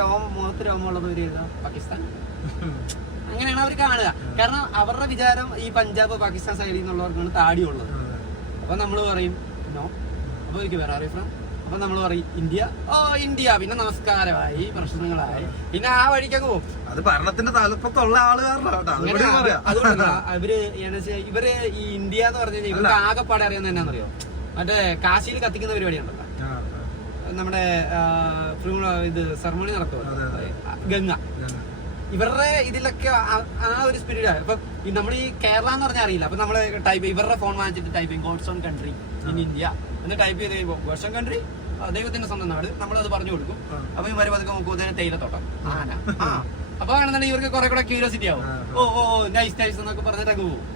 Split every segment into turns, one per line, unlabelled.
രോമം മുഖത്ത് രോമമുള്ളത് ഒരു പാകിസ്ഥാൻ. അങ്ങനെയാണ് അവർ കാണുക. കാരണം അവരുടെ വിചാരം ഈ പഞ്ചാബ് പാകിസ്ഥാൻ സൈഡിൽ നിന്നുള്ളവർക്കാണ് താടിയുള്ളത്. അപ്പൊ നമ്മൾ പറയും നോ അപ്പൊ എനിക്ക് വേറെ അറിയാം അപ്പൊ നമ്മൾ പറയും ഇന്ത്യ. ഓ ഇന്ത്യ. പിന്നെ നമസ്കാരമായി പ്രശ്നങ്ങളായി. പിന്നെ ആ വഴിക്കങ്ങ് പോകും.
അത് ഭരണത്തിന്റെ തലപ്പത്തുള്ള ആൾ കാരണം കേട്ടോ.
അങ്ങനെ
അതുകൂടി
അത്
പറയാം.
അതുകൊണ്ടല്ല അവർ ഇവർ ഈ ഇന്ത്യ എന്ന് പറഞ്ഞു കഴിഞ്ഞാൽ ഇവർക്ക് ആകെപ്പാടെ അറിയുന്നത് എന്നാന്നറിയോ? മറ്റേ കാശിയിൽ കത്തിക്കുന്ന
ആ.
നമ്മുടെ ഇത് സെറമണി നടക്കും ഗംഗ. ഇവരുടെ ഇതിലൊക്കെ ആ- ഒരു സ്പിരിറ്റ് അപ്പൊ നമ്മൾ ഈ കേരള എന്ന് പറഞ്ഞാൽ അറിയില്ല. അപ്പൊ നമ്മൾ ടൈപ്പ് ഇവരുടെ ഫോൺ വാങ്ങിച്ചിട്ട് ടൈപ്പ് ചെയ്യും. God's own country in India എന്ന് ടൈപ്പ് ചെയ്ത് കഴിയുമ്പോൾ ഗോഡ്സ് ഓൺ കൺട്രി ദൈവത്തിന്റെ സ്വന്തം നാട്. നമ്മൾ അത് പറഞ്ഞു കൊടുക്കും. അപ്പൊ ഇവർ പതുക്കെ നോക്കൂ തേയിലത്തോട്ടം ആന. അപ്പൊ ആണെന്നുണ്ടെങ്കിൽ ഇവർക്ക് കുറെ കൂടെ ക്യൂരിയോസിറ്റി ആവും. ഓ ഓ നൈസ് നൈസ് എന്നൊക്കെ പറഞ്ഞിട്ട് അങ്ങ് പോകും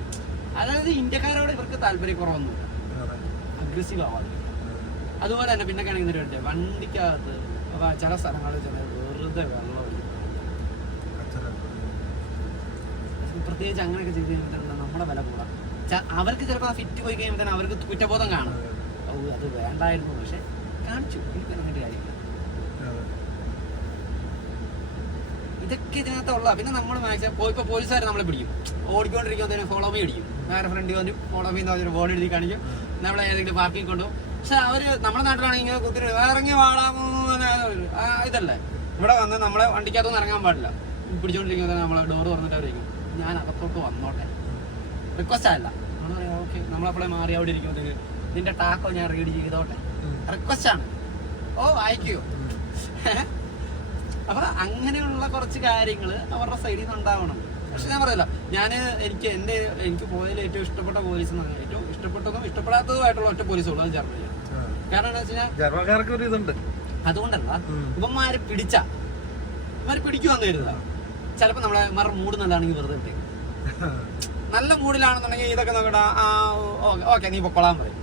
അതായത് ഇന്ത്യക്കാരോട് ഇവർക്ക് താല്പര്യക്കുറവൊന്നുമില്ല. അഗ്രസീവ് ആവാതെ. അതുപോലെ തന്നെ പിന്നെ കാണിക്കുന്നവരുണ്ട് വണ്ടിക്കകത്ത് അപ്പൊ ചില സ്ഥലങ്ങളിൽ ചില വെറുതെ വെള്ളം. പ്രത്യേകിച്ച് അങ്ങനെയൊക്കെ ചെയ്ത് കഴിഞ്ഞിട്ടുണ്ടെങ്കിൽ നമ്മുടെ വില കൂടാം. അവർക്ക് ചിലപ്പോൾ ആ ഫിറ്റ് പോയി കഴിയുമ്പോൾ തന്നെ അവർക്ക് കുറ്റബോധം കാണും. ഓ അത് വേണ്ടായിരുന്നു. പക്ഷെ കാണിച്ചു. എനിക്ക് അങ്ങനെ കാര്യമില്ല. ഇതൊക്കെ ഇതിനകത്തുള്ള പിന്നെ നമ്മൾ മാക്സിമം പോയി ഇപ്പോൾ പോലീസുകാർ നമ്മളെ പിടിക്കും. ഓടിക്കൊണ്ടിരിക്കുമ്പോൾ ഫോളോ മീ അടിക്കും വേറെ ഫ്രണ്ട് വന്നു ഫോളോ മീ എന്ന് ബോർഡ് എഴുതി കാണിക്കും. നമ്മളെ ഏതെങ്കിലും പാർക്കിൽ കൊണ്ടുപോകും. പക്ഷെ അവർ നമ്മുടെ നാട്ടിലാണെങ്കിൽ ഇങ്ങനെ കുത്തിരി ഇറങ്ങി വാടാമോ ഇതല്ലേ? ഇവിടെ വന്ന് നമ്മളെ വണ്ടിക്കകത്തൊന്നും ഇറങ്ങാൻ പാടില്ല. പിടിച്ചോണ്ടിരിക്കുന്നത് നമ്മളെ ഡോർ തുറന്നിട്ട് അവരിക്കും ഞാൻ അകത്തോട്ട് വന്നോട്ടെ? റിക്വസ്റ്റ് അല്ല നമ്മൾ പറയാം ഓക്കെ. നമ്മളപ്പോഴേ മാറി അവിടെ ഇരിക്കുന്നത് നിന്റെ ടാക്കോ ഞാൻ റീഡ് ചെയ്തോട്ടെ. റിക്വസ്റ്റ് ആണ്. ഓ അയക്കോ. അപ്പൊ അങ്ങനെയുള്ള കുറച്ച് കാര്യങ്ങൾ അവരുടെ സൈഡിൽ നിന്ന് ഉണ്ടാവണം. പക്ഷെ ഞാൻ പറയില്ല ഞാൻ എനിക്ക് എന്റെ എനിക്ക് പോയതിൽ ഏറ്റവും ഇഷ്ടപ്പെട്ട പോലീസ് എന്ന് ഏറ്റവും ഇഷ്ടപ്പെട്ടതും ഇഷ്ടപ്പെടാത്തതുമായിട്ടുള്ള ഒറ്റ പോലീസുള്ളൂ അത് ജർമ്മനിയാണ്. കാരണം എന്താ
ജർമ്മക്കാർക്ക് ഒരു ഇതുണ്ട്.
അതുകൊണ്ടല്ല. ഇവന്മാരെ പിടിച്ച. ഇവന്മാരെ പിടിക്കുവാന്ന് കരുതാ ചിലപ്പോ നമ്മളെ ഇവന്മാരുടെ മൂഡ് നല്ലതാണെങ്കിൽ വെറുതെ ഇട്ടേ നല്ല മൂഡിലാണെന്നുണ്ടെങ്കിൽ ഇതൊക്കെ നോക്കട്ടെ ആ ഓക്കെ നീ പൊക്കോളാൻ പറയും.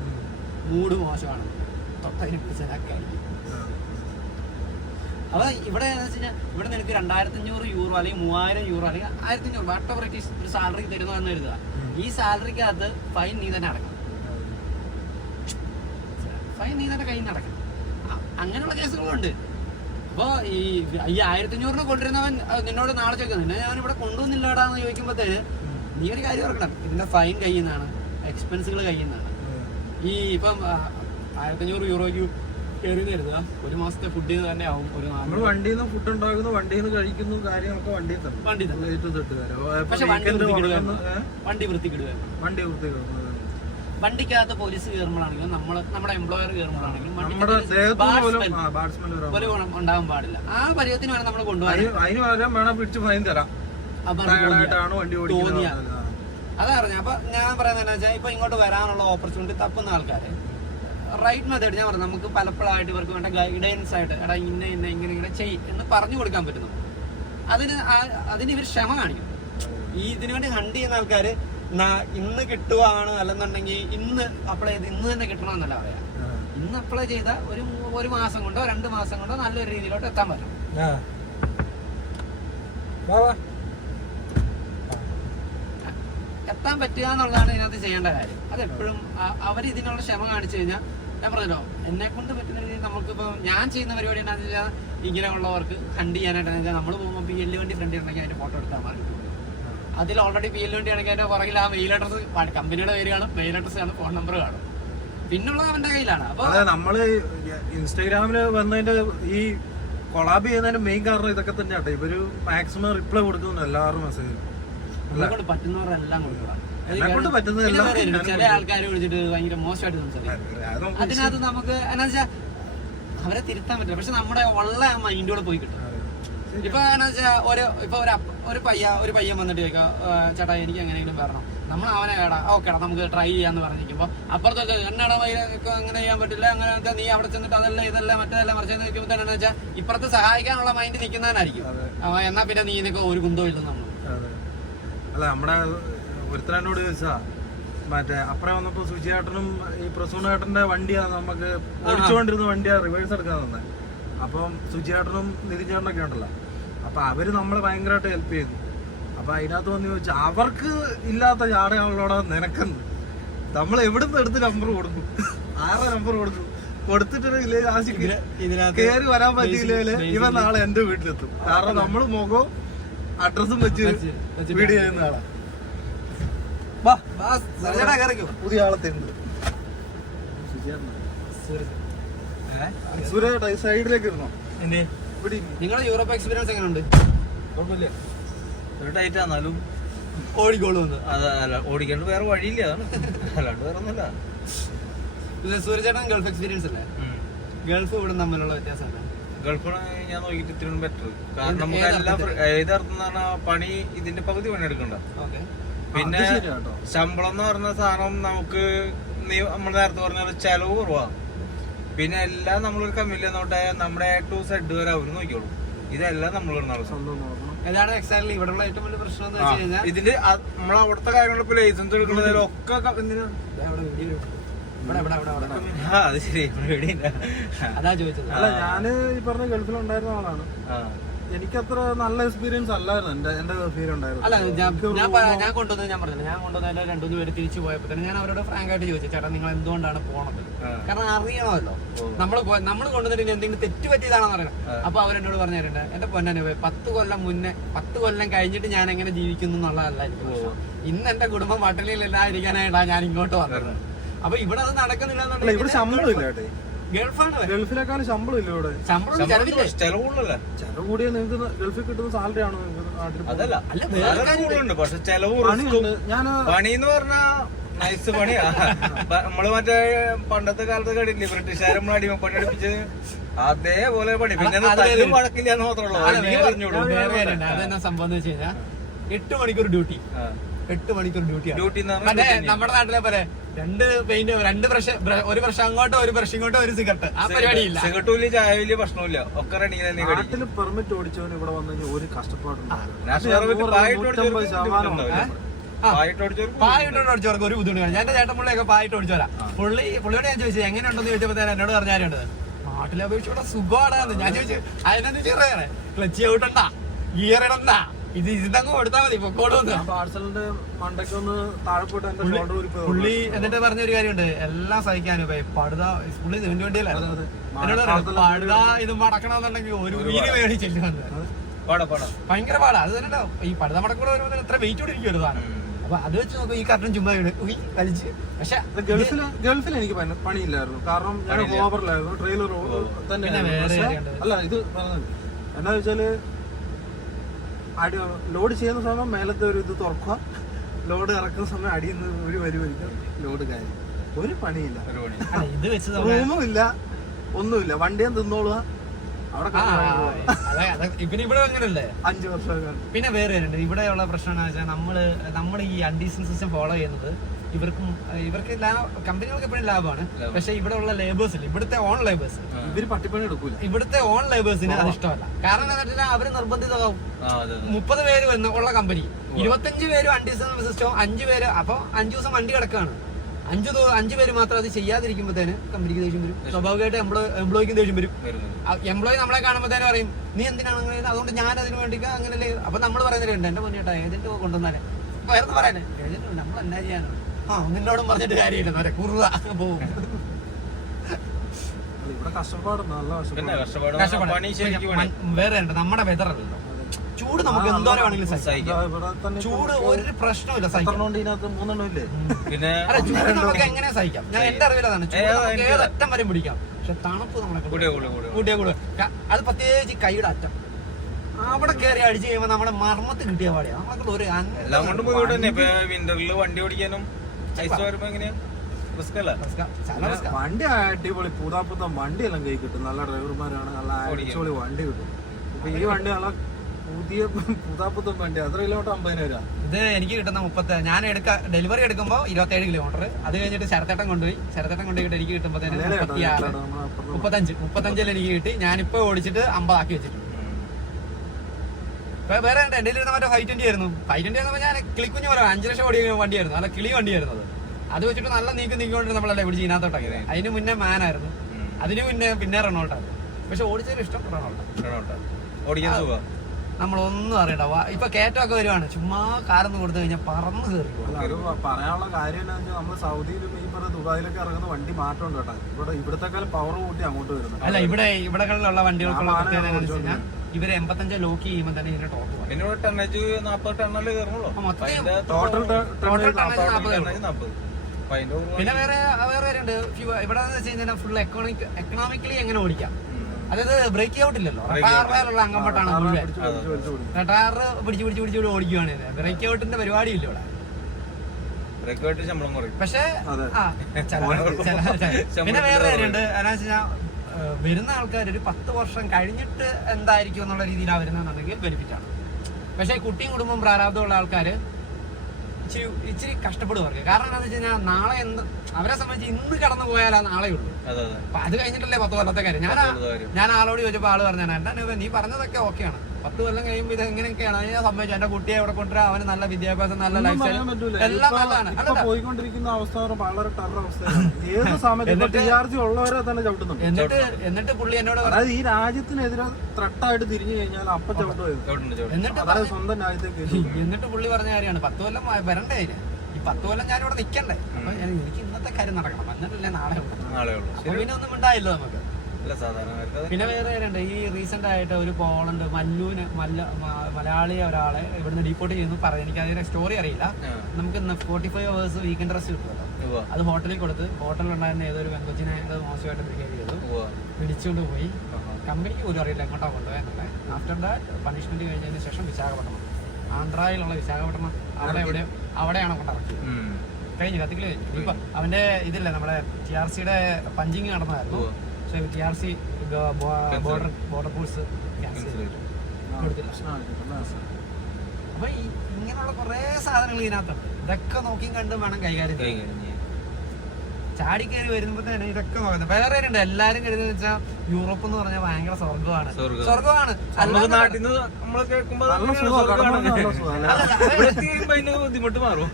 മൂഡ് മോശമാണ്. തൊട്ടതിന് പിടിച്ചതാക്കായിരിക്കും അപ്പൊ ഇവിടെ ഇവിടെ നിനക്ക് രണ്ടായിരത്തി അഞ്ഞൂറ് യൂറോ അല്ലെങ്കിൽ മൂവായിരം യൂറോ അല്ലെങ്കിൽ ആയിരത്തി അഞ്ഞൂറ് വാട്ട് എവർ ഇറ്റ് ഒരു സാലറി തരുന്നു എന്ന് കരുതുക. ഈ സാലറിക്കകത്ത് ഫൈൻ നീ തന്നെ അടക്കണം. ഫൈൻ നീ തന്നെ കയ്യിൽ നടക്കും അങ്ങനെയുള്ള കേസുകളുണ്ട്. അപ്പോൾ ഈ ഈ ആയിരത്തി അഞ്ഞൂറിന് കൊണ്ടിരുന്നവൻ അഹ് നിന്നോട് നാളെ ചോദിക്കുന്നു ഞാൻ ഇവിടെ കൊണ്ടുവന്നില്ലടാ എന്ന് ചോദിക്കുമ്പോഴത്തേന് നീ ഒരു കാര്യം ഓർക്കണം ഇതിന്റെ ഫൈൻ കയ്യിൽ നിന്നാണ് എക്സ്പെൻസുകൾ കയ്യിൽ നിന്നാണ്. ഈ ഇപ്പം ആയിരത്തി അഞ്ഞൂറ് യൂറോയ്ക്ക് കയറി തരുന്ന ഒരു മാസത്തെ ഫുഡ് തന്നെ ആവും ഒരു
നമ്മൾ
നാല്
വണ്ടിയിൽ നിന്ന് ഫുഡ് ഉണ്ടാക്കുന്നു വണ്ടിയിൽ നിന്ന് കഴിക്കുന്നു കാര്യങ്ങളൊക്കെ വണ്ടിയിൽ തന്നെ.
വണ്ടി തന്നെ. പക്ഷെ വണ്ടി വൃത്തിക്കിടുക?
വണ്ടി വൃത്തിക്കിടുക.
വണ്ടിക്കകത്ത് പോലീസ് കയറുമ്പോഴാണെങ്കിലും നമ്മൾ നമ്മുടെ എംപ്ലോയർ കയറുമ്പോഴാണെങ്കിലും
പോലെ
ഗുണം ഉണ്ടാകാൻ പാടില്ല. ആ പരിചയത്തിന് വരെ നമ്മൾ കൊണ്ടുപോകാൻ
തരാം
അപ്പൊ ഞാൻ പറയുന്നത് എന്താ വെച്ചാൽ ഇപ്പൊ ഇങ്ങോട്ട് വരാനുള്ള ഓപ്പർച്യൂണിറ്റി തപ്പുന്ന ആൾക്കാര് റൈറ്റ് മെത്തേഡ് ഞാൻ പറഞ്ഞു നമുക്ക് പലപ്പോഴായിട്ട് ഇവർക്ക് വേണ്ട ഗൈഡൻസ് ആയിട്ട് എടാ ഇന്ന ഇന്ന ഇങ്ങനെ ഇങ്ങനെ ചെയ് എന്ന് പറഞ്ഞു കൊടുക്കാൻ പറ്റുന്നു. അതിന് അതിന് ഇവർ ക്ഷമ കാണിക്കും. ഈ ഇതിനു വേണ്ടി ഹണ്ട് ചെയ്യുന്ന ആൾക്കാര് നാ- ഇന്ന് കിട്ടുവാണ് അല്ലെന്നുണ്ടെങ്കിൽ ഇന്ന് അപ്ലൈ ചെയ്ത് ഇന്ന് തന്നെ കിട്ടണമെന്നല്ല പറയാ. ഇന്ന് അപ്ലൈ ചെയ്ത ഒരു ഒരു മാസം കൊണ്ടോ രണ്ട് മാസം കൊണ്ടോ നല്ലൊരു രീതിയിലോട്ട് എത്താൻ പറ്റും. എത്താൻ പറ്റുക എന്നുള്ളതാണ് ഇതിനകത്ത് ചെയ്യേണ്ട കാര്യം. അതെപ്പോഴും അവർ ഇതിനുള്ള ക്ഷമ കാണിച്ചു കഴിഞ്ഞാൽ ഞാൻ പറഞ്ഞല്ലോ എന്നെ കൊണ്ട് പറ്റുന്ന രീതിയിൽ നമുക്കിപ്പോൾ ഞാൻ ചെയ്യുന്ന പരിപാടി എന്താണെന്ന് വെച്ചാൽ ഇങ്ങനെയുള്ളവർക്ക് ഹണ്ട് ചെയ്യാനായിട്ട് നമ്മൾ പോകുമ്പോൾ പി വണ്ടി ഫ്രണ്ട് ഉണ്ടെങ്കിൽ അതിന്റെ ഫോട്ടോ എടുത്താൽ മതി. അതിൽ ഓൾറെഡി പി എൽ വണ്ടി ആണെങ്കിൽ അതിന്റെ പുറകിൽ ആ മെയിൽ അഡ്രസ് കമ്പനിയുടെ പേര് കാണും മെയിൽ അഡ്രസ് കാണും ഫോൺ നമ്പർ കാണും. പിന്നുള്ളത് അവന്റെ കയ്യിലാണ്. അപ്പൊ
നമ്മൾ ഇൻസ്റ്റാഗ്രാമിൽ വന്നതിന്റെ ഈ കൊളാബ് ചെയ്യുന്നതിന്റെ മെയിൻ കാരണം ഇതൊക്കെ തന്നെ കേട്ടോ ഇവർ മാക്സിമം റിപ്ലൈ കൊടുക്കുന്നു എല്ലാവരും മെസ്സേജ്
പറ്റുന്നവരെല്ലാം ചില ആൾക്കാർ വിളിച്ചിട്ട് ഭയങ്കര മോശമായിട്ട് സംസാരിക്കും. അതിനകത്ത് നമുക്ക് എന്നാ വെച്ചാൽ അവരെ തിരുത്താൻ പറ്റില്ല. പക്ഷെ നമ്മുടെ ഉള്ള ആ മൈൻഡോടെ പോയി കിട്ടും. ഇപ്പൊ ഒരു ഇപ്പൊ ഒരു ഒരു പയ്യ ഒരു പയ്യൻ വന്നിട്ട് ചോദിക്കാം "ആ, ചേട്ടാ എനിക്ക് എങ്ങനെയെങ്കിലും വരണം. നമ്മൾ അവനെ കേടാ ഓക്കേടാ നമുക്ക് ട്രൈ ചെയ്യാന്ന് പറഞ്ഞിരിക്കുമ്പോ അപ്പുറത്തൊക്കെ എന്നാടാ വൈകൊക്കെ അങ്ങനെ ചെയ്യാൻ പറ്റില്ല അങ്ങനെ നീ അവിടെ ചെന്നിട്ട് അതല്ല ഇതല്ല മറ്റേതല്ല മറിച്ചെന്ന് നിൽക്കുമ്പോൾ തന്നെ വെച്ചാൽ ഇപ്പുറത്ത് സഹായിക്കാനുള്ള മൈൻഡ് നിൽക്കുന്നവനായിരിക്കും. എന്നാ പിന്നെ നീ നിനക്ക് ഒരു കുന്തവും ഇല്ല നമ്മൾ
അല്ല നമ്മുടെ ഒരുത്തനോട് ചോദിച്ചാ മറ്റേ അപ്പുറം വന്നപ്പോ സുചിയേട്ടനും ഈ പ്രസൂണേട്ടന്റെ വണ്ടിയാണ് നമുക്ക് ഓടിച്ചുകൊണ്ടിരുന്ന വണ്ടിയാ റിവേഴ്സ് എടുക്കാൻ തന്നെ. അപ്പം സുജിയേട്ടനും നിതിൻ ചേട്ടനൊക്കെ ഉണ്ടല്ലോ. അപ്പൊ അവർ നമ്മളെ ഭയങ്കരമായിട്ട് ഹെൽപ്പ് ചെയ്തു അപ്പൊ അതിനകത്ത് വന്ന് ചോദിച്ചാൽ അവർക്ക് ഇല്ലാത്ത ചാടകളോടെ നിനക്കെന്ന്. നമ്മൾ എവിടുന്ന് എടുത്ത് നമ്പർ കൊടുക്കും? ആരുടെ നമ്പർ കൊടുക്കും? കൊടുത്തിട്ടില്ലേ കയറി വരാൻ പറ്റിയില്ലേ
ഇവ
ഇവൻ നാളെ എന്റെ വീട്ടിലെത്തും. കാരണം നമ്മൾ മുഖവും അഡ്രസ്സും വെച്ച് വീഡിയോ ചെയ്യുന്ന ആളാ. പുതിയ ആളെ ഈ സൈഡിലേക്ക് ഇരുന്നോ.
നിങ്ങളുടെ യൂറോപ്പ് എക്സ്പീരിയൻസ് എങ്ങനെയുണ്ട്?
കുഴപ്പമില്ല. ഒരു ടൈറ്റ് ആണെന്നാലും
ഓടിക്കോളൂ എന്ന്
അത് അല്ല ഓടിക്കേണ്ട വേറെ വഴിയില്ല അതാണ്. അല്ലാണ്ട് വേറെ ഒന്നുമില്ല
ഇല്ല സൂര്യചേട്ടൻ ഗൾഫ് എക്സ്പീരിയൻസ് അല്ലേ? ഗൾഫ് ഇവിടെ തമ്മിലുള്ള വ്യത്യാസം ഗൾഫ്
ഗൾഫാണ് ഞാൻ നോക്കിയിട്ട് ഇത്തിരി ബെറ്റർ കാരണം നമുക്ക് എല്ലാ? ഏതർത്ഥം എന്ന് പറഞ്ഞാൽ പണി ഇതിന്റെ പകുതി പണി എടുക്കണ്ട
ഓക്കെ.
പിന്നെ ശമ്പളം എന്ന് പറഞ്ഞ സാധനം നമുക്ക് നമ്മൾ നേരത്തെ പറഞ്ഞ ചെലവ് കുറവാ. പിന്നെ എല്ലാം നമ്മളൊരു കമ്മില്ല നോട്ടായ നമ്മുടെ എ ടു സെഡ് വരെ അവർ നോക്കിയോളൂ ഇതെല്ലാം നമ്മൾ നടക്കും.
സ്വന്തം നോക്കണം.
ഏതാണ് എക്സാക്ട്ലി ഇവിടെയുള്ള ഏറ്റവും വലിയ പ്രശ്നം എന്ന് വെച്ച് കഴിഞ്ഞാൽ
ഇതിന്റെ നമ്മൾ അവിടുത്തെ കാര്യങ്ങളിപ്പോ ലൈസൻസ് എടുക്കുന്നതിലും ഒക്കെ അത്
ചോദിച്ചത്.
അല്ല ഞാൻ ഈ പറഞ്ഞ ഗൾഫിലുണ്ടായിരുന്ന ആളാണ്.
ആ.
എനിക്കത്ര നല്ല എക്സ്പീരിയൻസ് അല്ലായിരുന്നു. എന്റെ എന്റെ ഫീൽ ഉണ്ടായിരുന്നു.
അല്ല ഞാൻ ഞാൻ കൊണ്ടുവന്നത് ഞാൻ പറഞ്ഞില്ല ഞാൻ കൊണ്ടുവന്നതിൽ രണ്ടുമൂന്ന് പേര് തിരിച്ചു പോയപ്പോൾ തന്നെ ഞാൻ അവരോട് ഫ്രാങ്ക് ആയിട്ട് ചോദിച്ചു ചേട്ടാ നിങ്ങൾ എന്തുകൊണ്ടാണ് പോണത്? കാരണം അറിയണമല്ലോ. നമ്മൾ നമ്മൾ കൊണ്ടുവന്നിട്ട് ഇനി എന്തെങ്കിലും തെറ്റ് പറ്റിയതാണെന്ന് അറിയണം. അപ്പൊ അവരെന്നോട് പറഞ്ഞിട്ടുണ്ട് എന്റെ പൊന്നെ പത്ത് കൊല്ലം മുന്നേ പത്ത് കൊല്ലം കഴിഞ്ഞിട്ട് ഞാൻ എങ്ങനെ ജീവിക്കുന്നു എന്നുള്ളതല്ല എനിക്ക് പ്രശ്നം. ഇന്ന് എന്റെ കുടുംബം പട്ടിണിയിലില്ലാതിരിക്കാനായിട്ടാ ഞാൻ ഇങ്ങോട്ട് വന്നത്. അപ്പൊ ഇവിടെ അത് നടക്കുന്നില്ല
അല്ല ഇവിടെ ശമ്പളം ഇല്ല കേട്ടെ
ഗൾഫാണ് അവൻ.
ഗൾഫിലേക്കാളും ശമ്പളം ഇല്ല ഇവിടെ?
ശമ്പളം
ശമ്പളം
ചെലവില്ലേ?
ചെലവ്
കൂടിയ നിങ്ങൾക്ക് ഗൾഫിൽ കിട്ടുന്ന സാലറി ആണോ നിങ്ങൾക്ക്
അതല്ല
അല്ല, വേറെ
വേറെ പക്ഷെ ചെലവ്
ഞാൻ
പണി എന്ന് പറഞ്ഞാ നൈസ് പണിയാ. നമ്മൾ മറ്റേ പണ്ടത്തെ കാലത്ത് കണ്ടില്ലേ ബ്രിട്ടീഷുകാരെ നമ്മൾ അടിമപ്പണി അടിപ്പിച്ച് അതേപോലെ പണി. പിന്നെ വഴക്കില്ല എന്ന് മാത്രമേ ഉള്ളൂ.
അല്ല,
നീ
വേറെ-
പറഞ്ഞോളൂ.
സംഭവം എന്ന് വെച്ച് കഴിഞ്ഞാൽ എട്ട് മണിക്കൂർ ഡ്യൂട്ടി എട്ട് മണിക്കൂർ
ഡ്യൂട്ടി
ഡ്യൂട്ടി
അതെ
നമ്മുടെ നാട്ടിലെ പോലെ രണ്ട് പെയിന്റ് രണ്ട് ബ്രഷ് ഒരു ബ്രഷ് അങ്ങോട്ടോ ഒരു ബ്രഷ് ഇങ്ങോട്ടോ ഒരു സിഗരറ്റ്. ആ പരിപാടിയില്ല.
സിഗരറ്റുമില്ല ചായയില്ല പ്രശ്നമില്ല ഒക്കെ
നാട്ടിൽ പെർമിറ്റ് ഓടിച്ചവന് ഇവിടെ വന്നു ഒരു കഷ്ടപ്പാടുണ്ട്
നാഷണൽ പെർമിറ്റ് പായിട്ട്
ശതമാനം
ഓടിച്ചവർക്ക്
ആ.
പായിട്ട് ഓടിച്ചവർക്ക്
പായിട്ടോണ്ട് അടിച്ചവർക്ക് ഒരു ബുദ്ധിമുട്ട് ഞാൻ എന്റെ ചേട്ടൻ പുള്ളിയൊക്കെ പായിട്ട് ഓടിച്ചോരാ പുള്ളി പുള്ളിയോട് ഞാൻ ചോദിച്ചത് എങ്ങനെയുണ്ടെന്ന് ചോദിച്ചപ്പോ എന്നോട് പറഞ്ഞാലുണ്ട് നാട്ടിലെ അപേക്ഷയുടെ സുഖമാണെന്ന്. ഞാൻ ചോദിച്ചു അതിനെന്ത് ചെറിയ ക്ലച്ച് ഔട്ടണ്ട ഗിയർ ഇടണ്ട. ഇത് ഇതങ്ങ് കൊടുത്താ മതി
പൊക്കോട് പാർസലിന്റെ മണ്ടയ്ക്ക് ഒന്ന് താഴെ പോയിട്ട് എന്റെ ഷോൾഡർ ഒരു
പുള്ളി എന്നിട്ട് പറഞ്ഞ ഒരു കാര്യമുണ്ട്. എല്ലാം സഹിക്കാനും പടുത പുള്ളി നിന്റെ വേണ്ടിയല്ലേ. എന്നോട് പടുത ഇത് മടക്കണമെന്നുണ്ടെങ്കിൽ ഒരു മീന്
പാടാ.
ഭയങ്കര പാടാ. അത് തന്നെ ഈ പടുത മടക്കൂടെ വരുമ്പോൾ എത്ര വെയിറ്റ് കൂടി ഇരിക്കും ഒരു സാധനം. അപ്പൊ അത് വെച്ച് നോക്കുമ്പോ ഈ കർട്ടൻ ചുമ്മാ വീണ് ഉയ് വലിച്ച്. പക്ഷെ
ഗൾഫിൽ ഗൾഫിൽ എനിക്ക് പണിയില്ലായിരുന്നു. കാരണം ഞാൻ ഓവറിലായിരുന്നു. ട്രെയിലർ തന്നെ. അല്ല ഇത് എന്താ എന്നാ വെച്ചാൽ അടി ലോഡ് ചെയ്യുന്ന സമയം മേലത്തെ ഒരു ഇത് തുറക്കുക. ലോഡ് ഇറക്കുന്ന സമയം അടിയിൽ നിന്ന് ഒരു വരി വലിക്കും ലോഡ് കാര്യം. ഒരു പണിയില്ല. റൂമും ഇല്ല. ഒന്നുമില്ല. വണ്ടിയും തിന്നോളുക.
ഇവിടെ അങ്ങനല്ലേ?
അഞ്ച് വർഷം
പിന്നെ വേറെ ഇവിടെ ഇവിടെയുള്ള പ്രശ്നം എന്ന് വെച്ചാൽ നമ്മൾ നമ്മുടെ ഈ അൺഡീസൻ സിസ്റ്റം ഫോളോ ചെയ്യുന്നത് ഇവർക്കും ഇവർക്ക് കമ്പനികൾക്ക് എപ്പോഴും ലാഭമാണ്.
ലാഭം.
പക്ഷെ ഇവിടെ ഉള്ള ലേബേഴ്സ് ഇവിടുത്തെ ഓൺ ലേബേഴ്സ്
ഇവർ പട്ടിപ്പണി എടുക്കൂല.
ഇവിടുത്തെ ഓൺ ലേബേഴ്സിന് അത് ഇഷ്ടമല്ല. കാരണം എന്താ വെച്ചാൽ അവർ നിർബന്ധിതമാവും മുപ്പത് പേര് വന്ന് ഉള്ള കമ്പനി. ഇരുപത്തഞ്ച് പേര് അൺഡീസൺ സിസ്റ്റം അഞ്ചു പേര് അപ്പൊ അഞ്ചു ദിവസം വണ്ടി കിടക്കാണ്. അഞ്ചു അഞ്ചു പേര് മാത്രം അത് ചെയ്യാതിരിക്കുമ്പോഴത്തേന് കമ്പനിക്ക് ദേഷ്യം വരും. സ്വാഭാവികമായിട്ട് എംപ്ലോയി എംപ്ലോയിക്കും ദേഷ്യം വരും. എംപ്ലോയി നമ്മളെ കാണുമ്പോഴത്തേനും പറയും നീ എന്തിനാണ് അങ്ങനെ അതുകൊണ്ട് ഞാൻ അതിന് വേണ്ടി അങ്ങനല്ലേ അപ്പൊ നമ്മൾ പറയുന്നില്ല എന്റെ മുന്നേട്ടാ ഏജന്റ് കൊണ്ടുവന്നാലേ വേറെ പറയാനേ? ഏജന്റ് നമ്മൾ എന്താ ചെയ്യാനാണ് ആ നിന്നോടും പറഞ്ഞിട്ട് കാര്യമില്ല. വരെ കുറുക. പോവും
ഇവിടെ കഷ്ടപ്പാട് നല്ല
വേറെ നമ്മുടെ വെതറല്ലോ ചൂട് നമുക്ക് എന്തോരം വേണമെങ്കിലും സഹിക്കാം. ചൂട് ഒരു പ്രശ്നമില്ല
പിന്നെ
അല്ല ചൂട് നമുക്ക് എങ്ങനെ സഹിക്കാം? ഞാൻ എന്റെ അറിവിലാണ് ഏതറ്റം വരെ പിടിക്കാം. പക്ഷെ തണുപ്പ് നമ്മളെ കൂട്ടിയ കൂടെ അത് പ്രത്യേകിച്ച് കൈയുടെ അറ്റം. അവിടെ കയറി അടിച്ചു കഴിയുമ്പോ നമ്മുടെ മർമ്മത്ത് കിട്ടിയ പാടിയാ നമ്മളെ ഒരു
എല്ലാം കൊണ്ടും ബുദ്ധിമുട്ട് തന്നെ. ഇപ്പൊ വിന്ററിൽ വണ്ടി ഓടിക്കാനും ഐസ് വരുമ്പോ എങ്ങനെയാ.
വണ്ടി അടിപൊളി. പുതാപ്പുത്ത വണ്ടി എല്ലാം കൈ കിട്ടും. നല്ല ഡ്രൈവർമാരാണ്. നല്ല. അടിപൊളി വണ്ടി കിട്ടും. ഇപ്പൊ ഈ വണ്ടി നല്ല പുതിയ പുതാപ്പുത്തം വണ്ടി. അത്ര കിലോമീറ്റർ അമ്പതിനായിരം
ഇത് എനിക്ക് കിട്ടുന്ന മുപ്പത്തി ഞാൻ എടുക്ക ഡെലിവറി എടുക്കുമ്പോ ഇരുപത്തേഴ് കിലോമീറ്റർ അത് കഴിഞ്ഞിട്ട് ശരത്തേട്ടൻ കൊണ്ടുപോയി. ശരത്തേട്ടൻ കൊണ്ടുപോയിട്ട് എനിക്ക് കിട്ടുമ്പോ മുപ്പത്തിയാറ് മുപ്പത്തഞ്ച്. മുപ്പത്തഞ്ചിൽ എനിക്ക് കിട്ടി. ഞാനിപ്പോ ഓടിച്ചിട്ട് അമ്പതാക്കി വെച്ചിട്ടുണ്ട് ഇപ്പൊ വേറെ എന്റെ ഇരുന്ന മറ്റേ ഫൈവ് ട്വന്റി ആയിരുന്നു. ഫൈവ് ട്വന്റി ആയിരുന്നു ഞാൻ കിളിക്കുഞ്ഞു പോലെ അഞ്ച് ലക്ഷം ഓടിയ വണ്ടിയായിരുന്നു. നല്ല കിളി വണ്ടിയായിരുന്നു അത്. അത് വെച്ചിട്ട് നല്ല നീക്കി നീക്കിക്കൊണ്ട് നമ്മളല്ലേ പിടിച്ച് ഇതിനകത്തോട്ടൊക്കെ അതിന് മുന്നേ മാനായിരുന്നു അതിന് മുന്നേ പിന്നെ റണോൾട്ടാണ് പക്ഷെ ഓടിച്ചതിൽ ഇഷ്ടം റണോൾട്ടാണ്
ഓടിക്കാൻ സുഖം.
നമ്മളൊന്നും അറിയണ്ട. ഇപ്പൊ കയറ്റമൊക്കെ വരുവാണ്. ചുമ്മാ കാരൊന്ന് കൊടുത്തു കഴിഞ്ഞാൽ പറന്ന് കയറി
പറയാനുള്ള കാര്യം എന്താ വെച്ചാൽ നമ്മൾ സൗദിയിലും ഈ പറഞ്ഞ ദുബായിലൊക്കെ ഇറങ്ങുന്ന വണ്ടി മാറ്റം ഉണ്ട് കേട്ടോ. ഇവിടെ ഇവിടത്തെക്കാളും പവർ കൂട്ടി അങ്ങോട്ട് വരുന്നത്
അല്ല ഇവിടെ ഇവിടങ്ങളിലുള്ള വണ്ടികൾക്കുള്ള പ്രത്യേകത വെച്ച് കഴിഞ്ഞാൽ ഇവർ എൺപത്തഞ്ച് ലോക്ക് ചെയ്യുമ്പോൾ തന്നെ ഇതിന്റെ ടോപ്പ് പറയും
പിന്നെ ഇവിടെ ടണ്ണേജ് നാപ്പത് ടണ്ണല്ലേ കയറുള്ളൂ
ടോട്ടൽ
ടണ്ണേജ് നാപ്പത് പിന്നെ വേറെ വേറെ ഉണ്ട് ഇവിടെ ഫുൾ എക്കണോമിക് എക്കണോമിക്കലി എങ്ങനെ ഓടിക്കാം? അതായത് ബ്രേക്ക് ഔട്ട് ഇല്ലല്ലോ. റട്ടാറിലുള്ള അങ്ങോട്ടാണ് റിട്ടയർ
പിടിച്ച്
പിടിച്ചു പിടിച്ചു ഓടിക്കുകയാണ് ഓടിക്കുവാണ് ബ്രേക്ക് ഔട്ടിന്റെ പരിപാടി ഇല്ല ഇവിടെ.
ശമ്പളം കുറയും.
പക്ഷേ പിന്നെ വേറെ കാര്യമുണ്ട്. എന്നാ വരുന്ന ആൾക്കാർ ഒരു പത്ത് വർഷം കഴിഞ്ഞിട്ട് എന്തായിരിക്കും എന്നുള്ള രീതിയിലാണ് വരുന്നതെന്നുണ്ടെങ്കിൽ ബെനിഫിറ്റ് ആണ് പക്ഷേ കുട്ടിയും കുടുംബം പ്രാരാബ്ദമുള്ള ആൾക്കാര് ഇച്ചിരി ഇച്ചിരി കഷ്ടപ്പെടും അവർക്ക് കാരണം എന്താണെന്ന് വെച്ച് കഴിഞ്ഞാൽ നാളെ എന്ത് അവരെ സംബന്ധിച്ച് ഇന്ന് കടന്നു പോയാലാ നാളെ ഉള്ളൂ.
അതെ അതെ.
അപ്പൊ അത് കഴിഞ്ഞിട്ടല്ലേ പത്ത് കൊല്ലത്തെ കാര്യം. ഞാൻ. ഞാൻ ആളോട് ചോദിച്ചപ്പോൾ ആൾ പറഞ്ഞാണ് എന്താ നൂപ, നീ പറഞ്ഞതൊക്കെ ഓക്കെയാണ്. പത്ത് കൊല്ലം കഴിയുമ്പോൾ ഇത് എങ്ങനെയൊക്കെയാണ് അതിനെ ഞാൻ സംഭവിച്ചു എന്റെ കുട്ടിയെ ഇവിടെ കൊണ്ടുവരാ അവന് നല്ല വിദ്യാഭ്യാസം നല്ല ലൈഫ് എല്ലാം നല്ലതാണ്.
ഇപ്പൊ പോയിക്കൊണ്ടിരിക്കുന്ന അവസ്ഥ വളരെ ടെറർ അവസ്ഥയാണ്. ഏത് സമയത്ത് ഉള്ളവരെ തന്നെ ചവിട്ടുന്നുണ്ട്.
എന്നിട്ട് എന്നിട്ട് പുള്ളി എന്നോട് പറഞ്ഞു
അതായത് ഈ രാജ്യത്തിനെതിരെ ത്രട്ടായിട്ട് തിരിഞ്ഞു കഴിഞ്ഞാൽ അപ്പ ചവിട്ട് വരും
ചവിട്ടുണ്ട് ചവിട്ടുണ്ട്
എന്നിട്ട്
അതായത് സ്വന്തം രാജ്യത്തേക്ക്
എന്നിട്ട് പുള്ളി പറഞ്ഞ കാര്യമാണ്. പത്ത് കൊല്ലം വരണ്ടേ ഈ പത്ത് കൊല്ലം ഞാൻ ഇവിടെ നിൽക്കണ്ടേ അപ്പൊ എനിക്ക് ഇന്നത്തെ കാര്യം നടക്കണം. എന്നിട്ടല്ലേ നാളെ ഉള്ളൂ.
നാളെ
പിന്നെ ഒന്നും ഉണ്ടായില്ല നമുക്ക്. പിന്നെ വേറെ കാര്യമുണ്ട്. ഈ റീസെന്റ് ആയിട്ട് ഒരു പോളണ്ട് മല്ലൂന് മല്ല മലയാളി ഒരാളെ ഇവിടുന്ന് ഡീപ്പോർട്ട് ചെയ്യുന്നു. പറയാം എനിക്ക് അതിന്റെ സ്റ്റോറി അറിയില്ല. നമുക്ക് forty five hours weekend rest കിട്ടുമല്ലോ. അത് ഹോട്ടലിൽ കൊടുത്ത് ഹോട്ടലിൽ ഉണ്ടായിരുന്ന ഏതൊരു പെങ്കൊച്ചിനെ മോശമായിട്ട് ബിഹേവ് ചെയ്തു. പിടിച്ചുകൊണ്ട് പോയി. കമ്പനിക്ക് പോലും അറിയില്ല എങ്ങോട്ടാ കൊണ്ടുപോയെന്നുള്ളത്. ആഫ്റ്റർ ദാറ്റ് പണിഷ്മെന്റ് കഴിഞ്ഞതിന് ശേഷം വിശാഖപട്ടണം. ആന്ധ്രയിലുള്ള വിശാഖപട്ടണം. അവിടെ എവിടെ അവിടെയാണ് കൊണ്ടിറക്കിയത്. കഴിഞ്ഞു. കത്തിക്കൽ കഴിഞ്ഞു. ഇപ്പൊ അവന്റെ ഇതില്ലേ നമ്മുടെ ടി ആർ സിയുടെ പഞ്ചിങ് നടന്നതായിരുന്നു.
ഉവ്വ.
പക്ഷെ T R C border border pools cancel ചെയ്തു. കൊടുത്തില്ല അപ്പൊ ഇങ്ങനെയുള്ള കുറെ സാധനങ്ങൾ ഇതിനകത്തുണ്ട് ഇതൊക്കെ നോക്കിയും കണ്ടും വേണം കൈകാര്യം ചെയ്യാൻ. ചാടി കയറി വരുമ്പോ തന്നെ ഇതൊക്കെ നോക്കുന്നത് വേറെ ഉണ്ട് എല്ലാരും കരുതുന്ന വെച്ചാൽ യൂറോപ്പ് എന്ന് പറഞ്ഞാൽ ഭയങ്കര സ്വർഗമാണ്. സ്വർഗമാണ്
ബുദ്ധിമുട്ട് മാറും.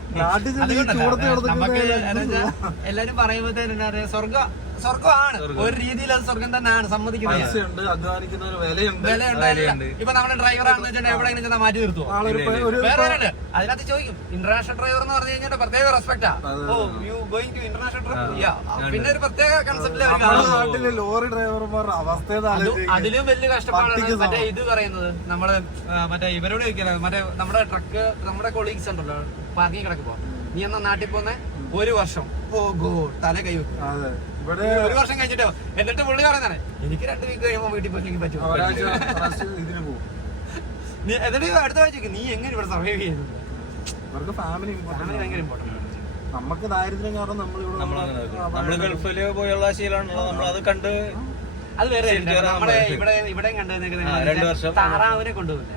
എല്ലാരും പറയുമ്പോ തന്നെ പറയാ സ്വർഗ സ്വർഗമാണ് ഒരു രീതിയിൽ അത് സ്വർഗം തന്നെയാണ്. സമ്മതിക്കുന്നത്.
പൈസയുണ്ട് അധ്വാനിക്കുന്നതിന് വിലയുണ്ട്
വില
വിലയുണ്ട്.
ഉണ്ട് ഇപ്പൊ നമ്മുടെ ഡ്രൈവർ ആണെന്ന് വെച്ചാൽ എവിടെ ചെന്നാൽ മാറ്റി നിർത്തുവോ?
പ- ഒരു
വേറെ ആരുണ്ട് അതിനകത്ത് ചോദിക്കും. ഇന്റർനാഷണൽ ഡ്രൈവർ എന്ന് പറഞ്ഞു കഴിഞ്ഞാൽ പ്രത്യേക റെസ്പെക്റ്റാ ഓ you going to international trip പിന്നെ ഒരു പ്രത്യേക
നമ്മുടെ
കാണും
നാട്ടിലെ ലോറി ഡ്രൈവർമാരുടെ അവസ്ഥ
അതിലും വലിയ കഷ്ടപ്പാടാണ്.
പട്ടിക്ക്
മറ്റേ ഇത് പറയുന്നത്. നമ്മൾ ആ, മറ്റേ ഇവരോട് ചോദിക്കല മറ്റേ നമ്മുടെ ട്രക്ക് നമ്മുടെ കൊളീഗ്സ് ഉണ്ടല്ലോ. പാർക്കിംഗ് കിടക്കുമ്പോ. നീ എന്നാ നാട്ടിൽ പോന്നെ? ഒരു വർഷം. Oh go. തല കൈ വെക്കും
അതെ. ഇവിടെ
ഒരു വർഷം കഴിഞ്ഞിട്ടോ? എന്നിട്ട് പുള്ളി പറയുന്നതാണ് എനിക്ക് രണ്ട് വീക്ക് കഴിയുമ്പോൾ വീട്ടിൽ പോയി പറ്റും.
ഒരാഴ്ച റസ്റ്റ് ഇതിന് പോകും.
നീ എന്നിട്ട് അടുത്ത ആഴ്ചക്ക് നീ എങ്ങനെ ഇവിടെ സർവൈവ് ചെയ്യുന്നത്
ഇവർക്ക് ഫാമിലി
ഫാമിലി ഭയങ്കര ഇമ്പോർട്ടന്റ്
നമുക്ക് ദാരിദ്ര്യം കാരണം നമ്മളിവിടെ
നമ്മളങ്ങനെ നമ്മൾ ഗൾഫിൽ പോയുള്ള ശീലമാണല്ലോ. നമ്മളത് കണ്ട്
അത് വേറെ. നമ്മളെ ഇവിടെ കണ്ടു. താറാവിനെ കൊണ്ടുപോകില്ല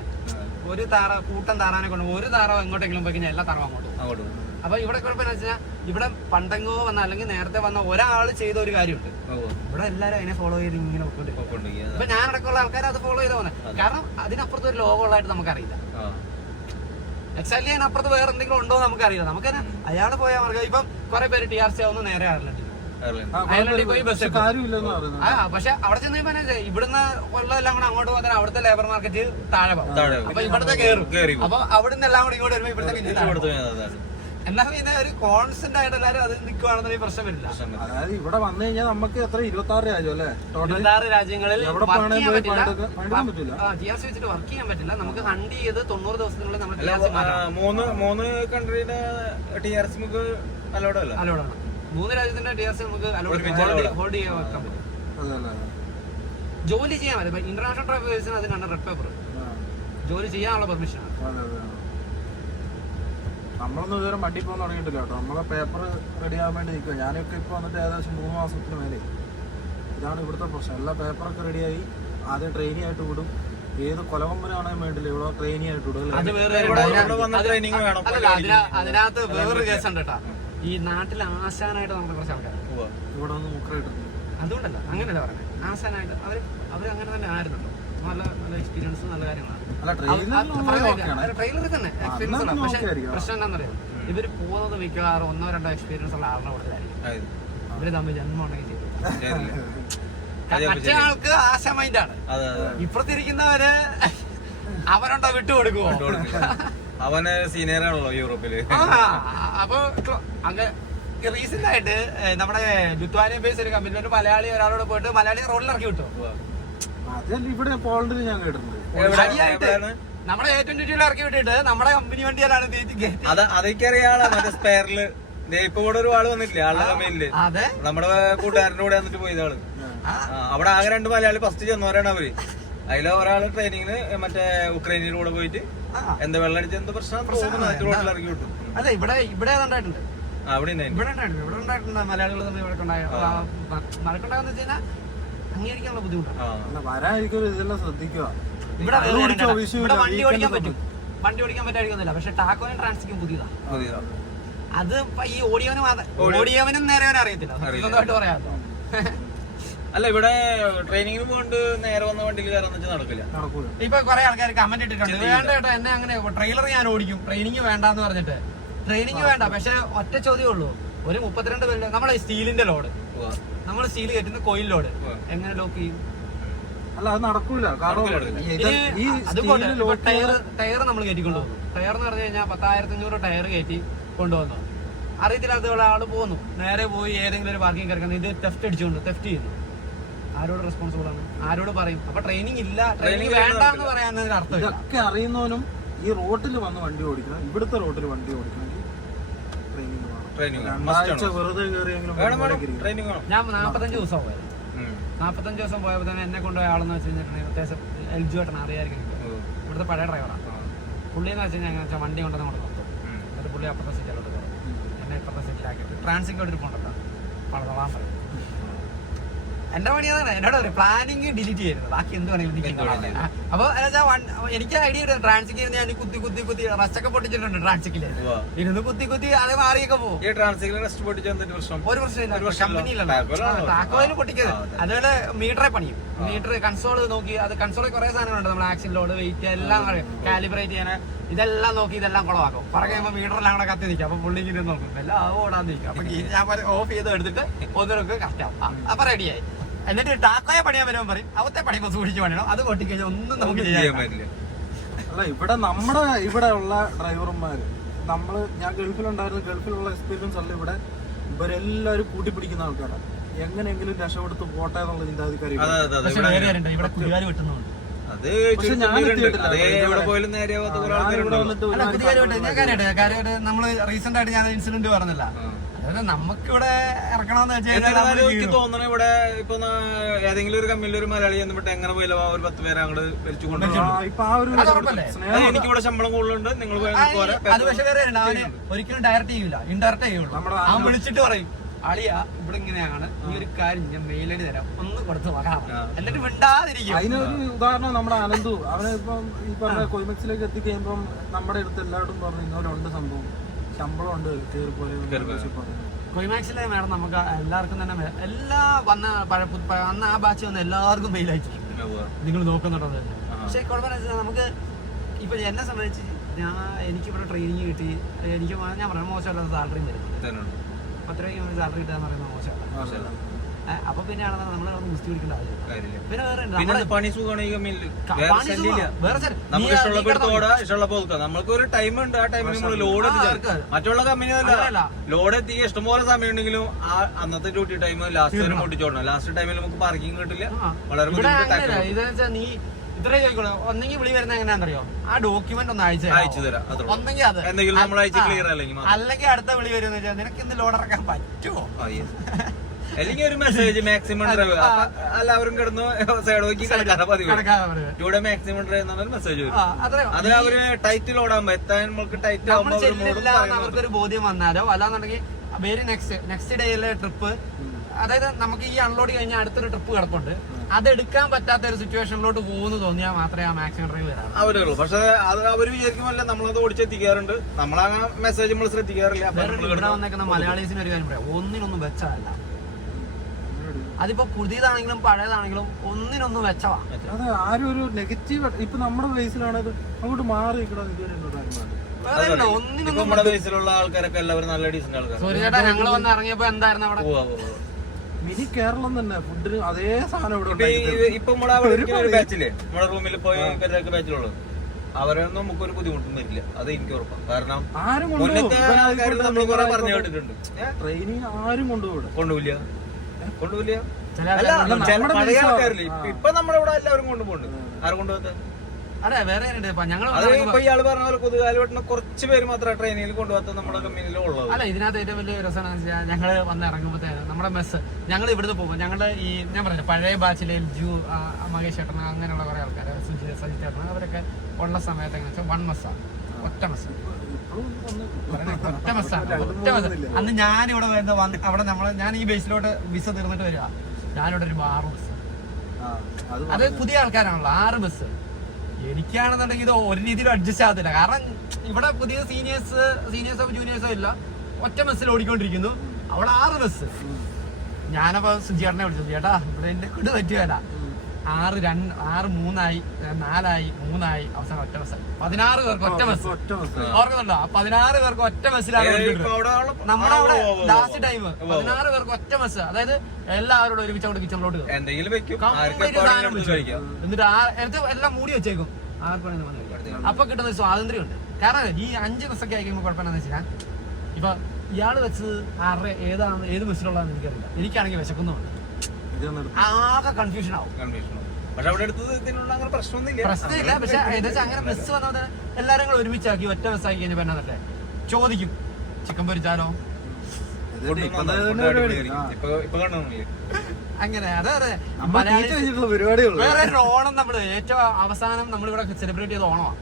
ഒരു താറ കൂട്ടം താറാവിനെ കൊണ്ടുപോകും ഒരു താറാവ് എങ്ങോട്ടെങ്കിലും പോയി കഴിഞ്ഞാൽ എല്ലാ താറാവും അങ്ങോട്ട് പോകും.
അങ്ങോട്ട് പോകും.
അപ്പൊ ഇവിടെ കുഴപ്പമെന്ന് വെച്ചാൽ ഇവിടെ പണ്ടെങ്കോ വന്ന അല്ലെങ്കിൽ നേരത്തെ വന്ന ഒരാൾ ചെയ്ത ഒരു കാര്യമുണ്ട്. ഇവിടെ എല്ലാരും അതിനെ ഫോളോ ചെയ്ത് ഇങ്ങനെ ഇപ്പൊ
ഞാൻ
ഇപ്പൊ ഞാനടക്കമുള്ള ആൾക്കാർ അത് ഫോളോ ചെയ്ത് പോകുന്നത് കാരണം അതിനപ്പുറത്ത് ഒരു ലോകമുള്ളതായിട്ട് നമുക്കറിയില്ല.
ആ.
എക്സാക്ട്ലി അതിനപ്പുറത്ത് വേറെ എന്തെങ്കിലും ഉണ്ടോ എന്ന് നമുക്കറിയില്ല. നമുക്ക് അയാൾ പോയാൽ മാർഗം ഇപ്പം കുറെ പേര് ടി ആർ സി ആവുന്ന നേരെ
അയർലൻഡ്.
അയർലൻഡിൽ പോയി ബസ്
കാര്യമില്ലെന്ന് പറയുന്നത്.
ആ പക്ഷെ അവിടെ ചെന്ന് കഴിഞ്ഞാൽ ഇവിടുന്ന് ഉള്ളതെല്ലാം കൂടെ അങ്ങോട്ട് പോകാൻ അവിടുത്തെ ലേബർ മാർക്കറ്റ് താഴെ പോകും. അപ്പൊ ഇവിടുത്തെ കയറും. അപ്പൊ അവിടുന്ന് എല്ലാം കൂടി ഇങ്ങോട്ട് വരുമ്പോ ഇവിടുത്തെ എന്നാ പിന്നെ ഒരു കോൺസ്റ്റന്റ് ആയിട്ട് എല്ലാരും അത് നിൽക്കുവാണെന്നുണ്ടെങ്കിൽ പ്രശ്നം വരില്ല.
അതായത് ഇവിടെ വന്നു കഴിഞ്ഞാൽ നമുക്ക് എത്ര ഇരുപത്തി ആറ് രാജ്യം അല്ലേ? ടോട്ടൽ
ഇരുപത്താറ് രാജ്യങ്ങളിൽ
എവിടെ പോകണേ
ചെയ്യാൻ
പോയി
പറ്റില്ല
പണിയെടുക്കാൻ- പണിയെടുക്കാൻ പറ്റില്ല.
ടി ആർ സി വെച്ചിട്ട് വർക്ക് ചെയ്യാൻ പറ്റില്ല. നമുക്ക് ഹണ്ട് ചെയ്ത് തൊണ്ണൂറ് ദിവസത്തിനുള്ളിൽ നമ്മൾ
അല്ല, ആ,
മാറ്റണം.
മൂന്ന് മൂന്ന് കൺട്രിയുടെ ടി ആർ സി നമുക്ക് അലോഡ് അല്ല?
അലോഡാണ് മൂന്ന് രാജ്യത്തിന്റെ ടി ആർ സി നമുക്ക്
ഒരുമിച്ച്
ഹോൾഡ്
allowed.
ഹോൾഡ് ചെയ്യാൻ വെക്കാൻ പറ്റും. ജോലി ചെയ്യാൻ പറ്റും ഇന്റർനാഷണൽ ട്രാഫിക് അത് കണ്ട റെഡ് പേപ്പർ
ആ,
ജോലി ചെയ്യാനുള്ള പെർമിഷൻ
അതെ അതെ. നമ്മളൊന്നും ഇതുവരെ മടി പോകാൻ തുടങ്ങിയിട്ടില്ല കേട്ടോ. നമ്മളെ പേപ്പർ റെഡി ആവാൻ വേണ്ടി നിൽക്കുക ഞാനൊക്കെ ഇപ്പോൾ വന്നിട്ട് ഏകദേശം മൂന്ന് മാസത്തിന് മേലെ. ഇതാണ് ഇവിടുത്തെ പ്രശ്നം. എല്ലാ പേപ്പറൊക്കെ റെഡിയായി ആദ്യം ട്രെയിനി ആയിട്ട് വിടും. ഏത് കൊലകൊമ്പനാണെങ്കിലും വേണ്ടില്ല. ഇവിടെ ട്രെയിനി ആയിട്ട് വിടും.
അതിനകത്ത് വേറൊരു കേസുണ്ട് കേട്ടാ. ഈ നാട്ടിൽ ആശാനായിട്ട് നമുക്ക് കുറച്ച് ആൾക്കാർ.
ഇവിടെ ഒന്ന് മുക്കറായിട്ടുണ്ട്.
അതുകൊണ്ടല്ല അങ്ങനെയല്ല പറഞ്ഞത്. ആശാനായിട്ട് അവർ അവർ അങ്ങനെ തന്നെ ആയിരുന്നല്ലോ. നല്ല നല്ല എക്സ്പീരിയൻസ് നല്ല കാര്യങ്ങളാണ്. ട്രെയിലറിൽ തന്നെ എക്സ്പീരിയൻസ്
ആണ്.
പക്ഷേ പ്രശ്നം എന്താണെന്നറിയാം? ഇവർ പോകുന്നത് മിക്കവാറും ഒന്നോ രണ്ടോ എക്സ്പീരിയൻസ് ഉള്ള ആളുടെ കൂടുതലായിരിക്കും. ഇവർ തമ്മിൽ ജന്മം ഉണ്ടെങ്കിൽ മറ്റേ ആൾക്ക് ആശ മൈൻഡാണ് ഇപ്പുറത്തിരിക്കുന്നവര് അവനുണ്ടോ
വിട്ടുകൊടുക്കുമോ. അവന് സീനിയറാണല്ലോ
യൂറോപ്പിൽ അപ്പൊ അങ്ങ് റീസെന്റ് ആയിട്ട് നമ്മുടെ ലുത്വാനിയ ബേസ് ഒരു കമ്പനി ഒരു മലയാളി ഒരാളോട് പോയിട്ട് മലയാളി റോഡിൽ ഇറക്കി വിട്ടു
അതല്ല ഇവിടെ പോളണ്ടിൽ ഞാൻ കേട്ടിട്ടുണ്ട്?
നമ്മുടെ ഇറക്കി വിട്ടിട്ട് നമ്മുടെ കമ്പനി വണ്ടിയിലാണ് അത് അതൊക്കെ
അത് അതൊക്കെറിയാളാ മറ്റേ സ്പെയറിൽ ഇപ്പൊ ഇവിടെ ഒരു ആൾ വന്നിട്ടില്ലേ ആളുടെ
കമ്പനിയിൽ.
നമ്മുടെ കൂട്ടുകാരന്റെ കൂടെ വന്നിട്ട് പോയത് ആൾ അവിടെ ആകെ രണ്ട് മലയാളി ഫസ്റ്റ് ചെന്നവരാണ് അവർ. അതിൽ ഒരാൾ ട്രെയിനിങ്ങിന് മറ്റേ ഉക്രൈനിയുടെ കൂടെ പോയിട്ട്. എന്താ വെള്ളം അടിച്ച എന്താ പ്രശ്നം? റോഡിൽ ഇറക്കി വിട്ടു.
അതെ ഇവിടെ ഇവിടെ
ഉണ്ടായിട്ടുണ്ട്.
ഇവിടെ ഉണ്ടായിട്ടുണ്ട് ഇവിടെ ഉണ്ടായിട്ടുണ്ട് മലയാളികൾ തമ്മിൽ ഇവിടെ ഉണ്ടായ നടക്കുണ്ടാകുന്ന വെച്ച് കഴിഞ്ഞാൽ അംഗീകരിക്കാനുള്ള ബുദ്ധിമുട്ടാണ്.
അല്ല വരാതിരിക്കും ഇതെല്ലാം ശ്രദ്ധിക്കുക
ഇവിടെ ഇവിടെ വണ്ടി ഓടിക്കാൻ പറ്റും. വണ്ടി ഓടിക്കാൻ പറ്റാതിരിക്കുന്നില്ല പക്ഷെ ടാക്കോനും ട്രാൻസിക്കും പുതിയതാ.
പുതിയതാ.
അത് ഈ ഓടിയവനും ഓടിയവനും നേരെ അറിയത്തില്ല. സ്വന്തമായിട്ട് പറയാമല്ലോ.
അല്ല ഇവിടെ ട്രെയിനിങ്ങിന് പോകണ്ട് നേരെ വന്ന വണ്ടിയിൽ കയറാന്ന് വെച്ചാൽ നടക്കില്ല.
നടക്കൂല.
ഇപ്പൊ കുറെ ആൾക്കാർ കമന്റ് ഇട്ടിട്ടുണ്ട്. വേണ്ട കേട്ടോ എന്നെ അങ്ങനെ ട്രെയിലർ ഞാൻ ഓടിക്കും. ട്രെയിനിങ് വേണ്ടെന്ന് പറഞ്ഞിട്ട്. ട്രെയിനിങ് വേണ്ട പക്ഷെ ഒറ്റ ചോദ്യമേ ഉള്ളൂ. ഒരു മുപ്പത്തിരണ്ട് പേര് നമ്മളെ സ്റ്റീലിന്റെ ലോഡ്. നമ്മൾ സ്റ്റീൽ കയറ്റുന്ന
കോയിലോട്
എങ്ങനെ ലോക്ക് ചെയ്യും?
അല്ല അത് നടക്കൂല. കാരണം ഈ
ടയർ ടയർ നമ്മൾ കയറ്റിക്കൊണ്ട് പോകുന്നു ടയർ എന്ന് പറഞ്ഞു കഴിഞ്ഞാൽ പത്തായിരത്തി അഞ്ഞൂറ് ടയർ കയറ്റി കൊണ്ടുവന്നു. അറിയത്തില്ലാത്ത ആൾ പോകുന്നു നേരെ പോയി ഏതെങ്കിലും ഒരു പാർക്കിംഗ് കിടക്കുന്നത് ഇത് ടെസ്റ്റ് അടിച്ചുകൊണ്ട് ടെഫ്റ്റ് ചെയ്യുന്നു. ആരോട് റെസ്പോൺസിബിൾ ആണ്? ആരോട് പറയും? അപ്പൊ ട്രെയിനിങ് ഇല്ല. ട്രെയിനിങ്
Training
വേണ്ട എന്ന് പറയാൻ അർത്ഥം
ഇതൊക്കെ അറിയുന്നവനും ഈ റോട്ടിൽ വന്ന് വണ്ടി ഓടിക്കണം. ഇവിടുത്തെ റോട്ടിൽ വണ്ടി ഓടിക്കണമെങ്കിൽ
ഞാൻ നാപ്പത്തഞ്ച് ദിവസം പോയത്.
ഉം.
നാപ്പത്തഞ്ച് ദിവസം പോയപ്പോൾ തന്നെ എന്നെ കൊണ്ടുപോയ ആളെന്ന് വെച്ച് കഴിഞ്ഞിട്ടുണ്ടെങ്കിൽ അത്യാവശ്യം എൽ ജി ഏട്ടൻ അറിയായിരിക്കും. ഇവിടുത്തെ പഴയ ഡ്രൈവറാണ്
ആ.
പുള്ളി എന്ന് വെച്ച് കഴിഞ്ഞാൽ വെച്ചാൽ വണ്ടി കൊണ്ടുവന്ന് കൊണ്ട് നിർത്തും. എന്നിട്ട് പുള്ളി അപ്പുറത്തെ സീറ്റിലോട്ട് കയറും. എന്നെ ഇപ്പുറത്തെ സീറ്റിലാക്കിയിട്ട് ട്രാൻസിക്കോട്ട് ഇരിപ്പുണ്ടല്ലോ പളതളാൻ പറയും. എന്റെ പണി അതാണ്. എന്നോട് പറയും പ്ലാനിങ് ഡിലീറ്റ് ചെയ്യരുത്. ബാക്കി എന്ത് വേണമെങ്കിലും അപ്പൊ എനിക്ക് ഐഡിയ ഉണ്ട് ട്രാൻസിക്ക് ഞാൻ കുത്തി കുത്തി കുത്തി റസ്റ്റൊക്കെ പൊട്ടിച്ചിട്ടുണ്ട്
ട്രാൻസിക്കിൽ.
ഇരുന്ന് കുത്തി കുത്തി അത് മാറിയൊക്കെ പോകും.
ഈ ട്രാൻസിക്കിൽ റസ്റ്റ് പ്രശ്നം?
ഒരു പ്രശ്നമില്ല പൊട്ടിക്കരുത്. അതുപോലെ മീറ്ററെ പണിയും. മീറ്റർ കൺസോൾ നോക്കി. അത് കൺസോളിൽ കുറെ സാധനങ്ങളുണ്ട്. നമ്മൾ ആക്സിൻ ലോഡ് വെയിറ്റ് എല്ലാം കാലിബ്രേറ്റ് ചെയ്യാൻ ഇതെല്ലാം നോക്കി ഇതെല്ലാം കുളമാക്കും പറഞ്ഞു കഴിയുമ്പോൾ മീറ്ററെല്ലാം കൂടെ കത്തി നിൽക്കും അപ്പൊ പുള്ളി ഇങ്ങനെ നോക്കും. എല്ലാം അത് ഓടാൻ നിൽക്കും അപ്പൊ ഈ ഞാൻ ഓഫ് ചെയ്ത് എടുത്തിട്ട് ഒന്നിനൊക്കെ കറക്റ്റ് ആവും അപ്പൊ റെഡിയായി എന്നിട്ട് ടാക്കോയ പണിയാൻ വരുമ്പോൾ പറയും അവത്തെ പണി സൂക്ഷിച്ച് പണിയണം. അത് പൊട്ടിക്കഴിഞ്ഞാൽ ഒന്നും നമുക്ക്
ചെയ്യാൻ പറ്റില്ല.
അല്ല ഇവിടെ നമ്മുടെ ഇവിടെ ഉള്ള ഡ്രൈവർമാര് നമ്മൾ ഞാൻ ഗൾഫിലുണ്ടായിരുന്നു ഗൾഫിലുള്ള എക്സ്പീരിയൻസ് അല്ല ഇവിടെ. ഇവരെല്ലാവരും കൂട്ടിപ്പിടിക്കുന്ന ആൾക്കാരാണ് എങ്ങനെയെങ്കിലും രക്ഷപ്പെടുത്ത് പോട്ടെ എന്നുള്ള ചിന്താധികാരി
അതെ
നമ്മൾ റീസെന്റ് ആയിട്ട് ഞാൻ ഇൻസിഡന്റ് പറഞ്ഞില്ല. അതായത് നമുക്കിവിടെ ഇറക്കണമെന്ന്
വെച്ചാൽ എനിക്ക് തോന്നണ ഇവിടെ ഇപ്പൊ ഏതെങ്കിലും ഒരു കമ്പനിയിൽ ഒരു മലയാളി ചെന്നിട്ട് എങ്ങനെ പോയാലും ആ ഒരു പത്ത് പേരെ അങ്ങോട്ട് വലിച്ചു
സ്നേഹം
എനിക്ക് ഇവിടെ ശമ്പളം കൂടുതലുണ്ട്. നിങ്ങൾ
അത് പക്ഷെ വേറെ. ഒരിക്കലും ഡയറക്റ്റ് ചെയ്യൂല. ഇൻഡയറക്റ്റ് ചെയ്യുള്ളൂ. വിളിച്ചിട്ട് പറയും. അളിയാ ഇവിടെ ഇങ്ങനെയാണ് ഈ ഒരു കാര്യം ഞാൻ മെയിൽ ഐഡി തരാം. ഒന്ന് കൊടുത്ത് നോക്കാം എന്നിട്ട് മിണ്ടാതിരിക്കും.
അതിനൊരു ഉദാഹരണം നമ്മുടെ അനന്തു. അവനെ ഇപ്പം ഈ പറഞ്ഞ കൊയിമക്സിലേക്ക് എത്തിക്കഴിയുമ്പം നമ്മുടെ അടുത്ത് എല്ലായിടത്തും പറഞ്ഞു ഇന്നോലുണ്ട് സംഭവം. ശമ്പളം ഉണ്ട് കയറി പോയ
കൊയ്മാക്സിലെ മേഡം നമുക്ക് എല്ലാവർക്കും തന്നെ എല്ലാ വന്ന പഴ അന്ന് ആ ബാച്ച് വന്ന എല്ലാവർക്കും മെയിൽ അയച്ചു. നിങ്ങൾ നോക്കുന്നുണ്ടോ പക്ഷെ വെച്ചാൽ നമുക്ക് ഇപ്പൊ എന്നെ സംബന്ധിച്ച് ഞാൻ എനിക്കിവിടെ ട്രെയിനിങ് കിട്ടി. എനിക്ക് ഞാൻ പറയാം മോശമല്ലാത്ത സാലറിയും തരും. പത്ത് രൂപയ്ക്ക് സാലറി കിട്ടുക എന്ന് പറയുന്നത് മോശമല്ല. അപ്പൊ പിന്നെയാണ് നമ്മൾ മുസ്തി പിടിക്കേണ്ട ആവശ്യം പിന്നെ വേറെ
പണി സുഖമാണ്? നമ്മൾക്ക് ഒരു ടൈം ഉണ്ട്. ആ ടൈമിൽ നമ്മൾ ലോഡ് മറ്റുള്ള കമ്പനി അല്ല ലോഡ് എത്തിക്കാൻ ഇഷ്ടംപോലെ സമയം ഉണ്ടെങ്കിലും ആ അന്നത്തെ ഡ്യൂട്ടി ടൈം ലാസ്റ്റ് വരെ പൊട്ടിച്ചോടണം ലാസ്റ്റ് ടൈമിൽ നമുക്ക് പാർക്കിംഗ് കിട്ടില്ല. വളരെ
ഇത്രേ ചോദിക്കുള്ളൂ. ഒന്നെങ്കിൽ വിളി വരുന്ന എങ്ങനെയാണെന്നറിയോ? ആ ഡോക്യുമെന്റ് ഒന്ന് അയച്ചു
അയച്ചു തരാം.
ഒന്നെങ്കിൽ അത്.
എന്തെങ്കിലും നമ്മൾ അയച്ച് ക്ലിയർ അല്ലെങ്കിൽ
അല്ലെങ്കിൽ അടുത്ത വിളി വരുന്ന വെച്ചാൽ നിനക്ക് ഇന്ന് ലോഡ് ഇറക്കാൻ പറ്റുമോ?
അല്ലെങ്കിൽ ഒരു മെസ്സേജ് മാക്സിമം ഡ്രൈവ് എല്ലാവരും കിടന്നു സൈഡ് നോക്കി പതിവ്.
കിടക്കാതെ പറയുന്നത്.
ഇവിടെ മാക്സിമം ഡ്രൈവ് എന്നൊരു മെസ്സേജ് വരും. അത് അവർ ടൈറ്റിൽ ഓടാൻ എത്താൻ നമുക്ക് ടൈറ്റ്
എന്ന് അവർക്കൊരു ബോധ്യം വന്നാലോ? അല്ലാന്നുണ്ടെങ്കിൽ വെരി നെക്സ്റ്റ് നെക്സ്റ്റ് ഡേയിലെ ട്രിപ്പ് അതായത് നമുക്ക് ഈ അൺലോഡ് കഴിഞ്ഞാൽ അടുത്തൊരു ട്രിപ്പ് കിടപ്പുണ്ട്. അത് എടുക്കാൻ പറ്റാത്ത ഒരു സിറ്റുവേഷനിലോട്ട് പോകുന്നു തോന്നിയാൽ മാത്രമേ ആ മാക്സിമം ഡ്രൈവ് വരാറുള്ളൂ
ഉള്ളൂ പക്ഷെ അത് അവർ വിചാരിക്കുമല്ല നമ്മളത് ഓടിച്ചെത്തിക്കാറുണ്ട്. നമ്മളാ മെസ്സേജ് നമ്മൾ ശ്രദ്ധിക്കാറില്ല
ഇവിടെ വന്നേക്കുന്ന മലയാളീസിന് ഒരു കാര്യം പറയാം. ഒന്നിനൊന്നും വെച്ചതല്ല. അതിപ്പോ പുതിയതാണെങ്കിലും പഴയതാണെങ്കിലും ഒന്നിനൊന്നും വെച്ചവാ
അത് ആരും ഒരു നെഗറ്റീവ് ഇപ്പൊ നമ്മുടെ ബേസിലാണത് അങ്ങോട്ട് മാറി
വേറെ ഒന്നിനൊന്നും
നമ്മുടെ ബേസിലുള്ള ആൾക്കാരൊക്കെ എല്ലാവരും നല്ല ഡീസന്റ് ആൾക്കാർ
ഞങ്ങൾ ഞങ്ങൾ വന്ന് ഇറങ്ങിയപ്പോ എന്തായിരുന്നു അവിടെ?
മിനി കേരളം തന്നെ. ഫുഡിന് അതേ സാധനം ഇവിടെ
ഇപ്പൊ ഒരു ബാച്ചില്ലേ നമ്മുടെ റൂമിൽ പോയി ബാച്ചിലുള്ളത് അവരൊന്നും നമുക്കൊരു ബുദ്ധിമുട്ടും വരില്ല. അത് എനിക്ക് ഉറപ്പാണ് കാരണം നമ്മൾ കുറെ പറഞ്ഞു കേട്ടിട്ടുണ്ട്.
ട്രെയിനിങ് ആരും കൊണ്ടുപോകും
കൊണ്ടുപോയില്ല കൊണ്ടുപോയില്ല ഇപ്പൊ നമ്മുടെ ഇവിടെ എല്ലാവരും കൊണ്ടുപോകുന്നുണ്ട്. ആരും കൊണ്ടുപോകാത്ത?
അതെ വേറെ ഉണ്ട് ഇപ്പൊ ഞങ്ങൾ
അത് ഇപ്പൊ ഇയാൾ പറഞ്ഞ പോലെ കൊതുകാലുവെട്ടുന്ന കുറച്ച് പേര് മാത്രമേ ട്രെയിനിൽ കൊണ്ടുപോകാത്ത നമ്മുടെ കമ്പനിയിൽ ഉള്ളത്.
അല്ല ഇതിനകത്ത് ഏറ്റവും വലിയ രസം എന്ന് വെച്ചാൽ ഞങ്ങൾ വന്ന് ഇറങ്ങുമ്പോഴത്തേന് നമ്മുടെ മെസ്സ് ഞങ്ങൾ ഇവിടുന്ന് പോകും ഞങ്ങളുടെ ഈ ഞാൻ പറഞ്ഞു പഴയ ബാച്ചിലെ ജു മഹേഷ് ചേട്ടൻ അങ്ങനെയുള്ള കുറെ ആൾക്കാർ സുജി സജി ചേട്ടൻ അവരൊക്കെ ഉള്ള സമയത്ത് എങ്ങനെ വെച്ചാൽ വൺ മെസ്സാണ് ഒറ്റ മെസ്സ് ഒറ്റ മെസ്സാണ് ഒറ്റ മെസ്സ് അന്ന് ഞാനിവിടെ വരുന്ന വന്ന് അവിടെ നമ്മൾ ഞാൻ ഈ ബേസിലോട്ട് വിസ തീർന്നിട്ട് വരിക. ഞാനിവിടെ ഒരു ആറ് ബസ് അത് പുതിയ ആൾക്കാരാണല്ലോ ആറ് ബസ് എനിക്കാണെന്നുണ്ടെങ്കിൽ ഇത് ഒരു രീതിയിൽ അഡ്ജസ്റ്റ് ആകത്തില്ല. കാരണം ഇവിടെ പുതിയ സീനിയേഴ്സ് സീനിയേഴ്സോ ജൂനിയേഴ്സോ ഇല്ല ഒറ്റ ബസ്സിൽ ഓടിക്കൊണ്ടിരിക്കുന്നു. അവിടെ ആറ് ബസ് ഞാനപ്പോ സുജിയേട്ടനെ വിളിച്ചു. ചേട്ടാ ഇവിടെ എന്റെ കൊണ്ട് പറ്റുകയല്ല ആറ് രണ്ട് ആറ് മൂന്നായി നാലായി മൂന്നായി അവസാനം ഒറ്റ ബസ്സായി പതിനാറ് പേർക്ക് ഒറ്റ ബസ് ഓർക്കുന്നുണ്ടോ? പതിനാറ് പേർക്ക് ഒറ്റ ബസ്സിലാണ് നമ്മുടെ അവിടെ ലാസ്റ്റ് ടൈം. പതിനാറ് പേർക്ക് ഒറ്റ ബസ് അതായത് എല്ലാവരോടും ഒരുമിച്ച് അവിടെ കിച്ചണിലോട്ട്
എന്തെങ്കിലും
എന്നിട്ട് ആ എടുത്ത് എല്ലാം മൂടി വെച്ചേക്കും. അപ്പൊ കിട്ടുന്ന സ്വാതന്ത്ര്യം ഉണ്ട് കാരണം ഈ അഞ്ച് ബസ്സൊക്കെ ആയിക്കുമ്പോൾ കുഴപ്പമെന്ന് വെച്ചാൽ ഇപ്പൊ ഇയാൾ വെച്ചത് ആരുടെ ഏതാണ് ഏത് ബസ്സിലുള്ളതെന്ന് എനിക്കറിയില്ല. എനിക്കാണെങ്കിൽ വിശക്കുന്നുണ്ട് ആകെ കൺഫ്യൂഷൻ ആവും.
കൺഫ്യൂഷൻ പക്ഷെ അവിടെ എടുത്തത് ഇതിനുള്ള അങ്ങനെ പ്രശ്നമൊന്നുമില്ല
പ്രശ്നമില്ല. പക്ഷെ എന്താ വെച്ചാൽ അങ്ങനെ ബസ് വന്നത് എല്ലാരും കൂടെ ഒരുമിച്ചാക്കി ഒറ്റ ബസ്സാക്കി കഴിഞ്ഞപ്പോ എന്നാ ചോദിക്കും. ചിക്കൻ പൊരിച്ചാലോ? അങ്ങനെ അതെ അതെ.
പരിപാടിയുള്ളൂ
വേറെ ഓണം നമ്മൾ ഏറ്റവും അവസാനം നമ്മളിവിടെ സെലിബ്രേറ്റ് ചെയ്ത ഓണമാണ്